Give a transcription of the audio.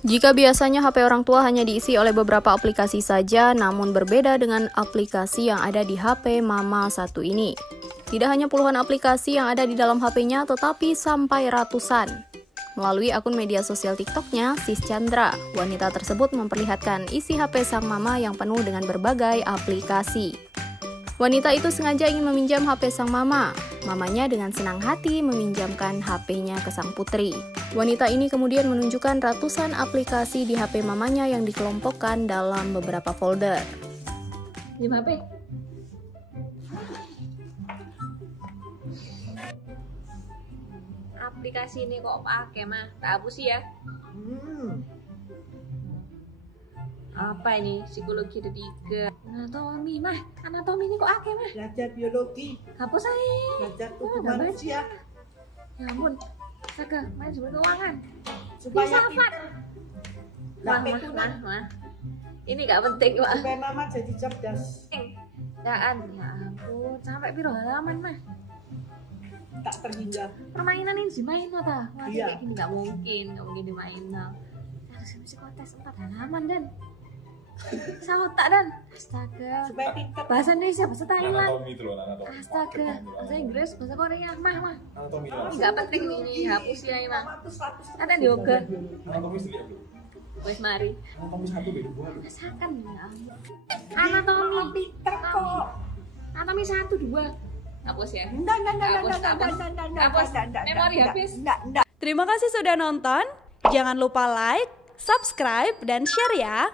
Jika biasanya HP orang tua hanya diisi oleh beberapa aplikasi saja, namun berbeda dengan aplikasi yang ada di HP Mama satu ini. Tidak hanya puluhan aplikasi yang ada di dalam HP-nya, tetapi sampai ratusan. Melalui akun media sosial TikTok-nya, Sis Chandra, wanita tersebut memperlihatkan isi HP sang mama yang penuh dengan berbagai aplikasi. Wanita itu sengaja ingin meminjam HP sang mama. Mamanya dengan senang hati meminjamkan HP-nya ke sang putri. Wanita ini kemudian menunjukkan ratusan aplikasi di HP mamanya yang dikelompokkan dalam beberapa folder. Pinjam HP? Aplikasi ini kok pakai mah? Tak hapus ya? Apa ini? Psikologi ketiga. Anatomi mah? Anatomi ini kok akeh mah? Belajar biologi. Hapus aja. Belajar tubuh manusia. Ya ampun. Saga, manajemen keuangan. Supaya Filsafat. Mah. Ini gak penting, Pak. Supaya mama jadi cerdas. Jangan. Ya ampun, sampai piro halaman mah? Tak terhingga. Permainan ini dimain mata. Wah, Iya. kayak gini gak mungkin dimain. Harus psikotes 4 halaman dan tak dan astaga. Supaya pintar. Bahasa Indonesia, bahasa Thailand. Anatomi itu loh, anatomi. Astaga, bahasa Inggris, bahasa Korea, mah. Anatomi itu. Ini gak penting ini, hapus ya mah. Mama tuh 100. Ada yoga. Anatomi itu lihat dulu. Wes mari. Anatomi satu beda dua loh. Rasakan ya. Anatomi Pintar kok. Anatomi 1 2. Hapus ya. Enggak. Hapus. Memori habis. Enggak. Terima kasih sudah nonton. Jangan lupa like, subscribe, dan share ya.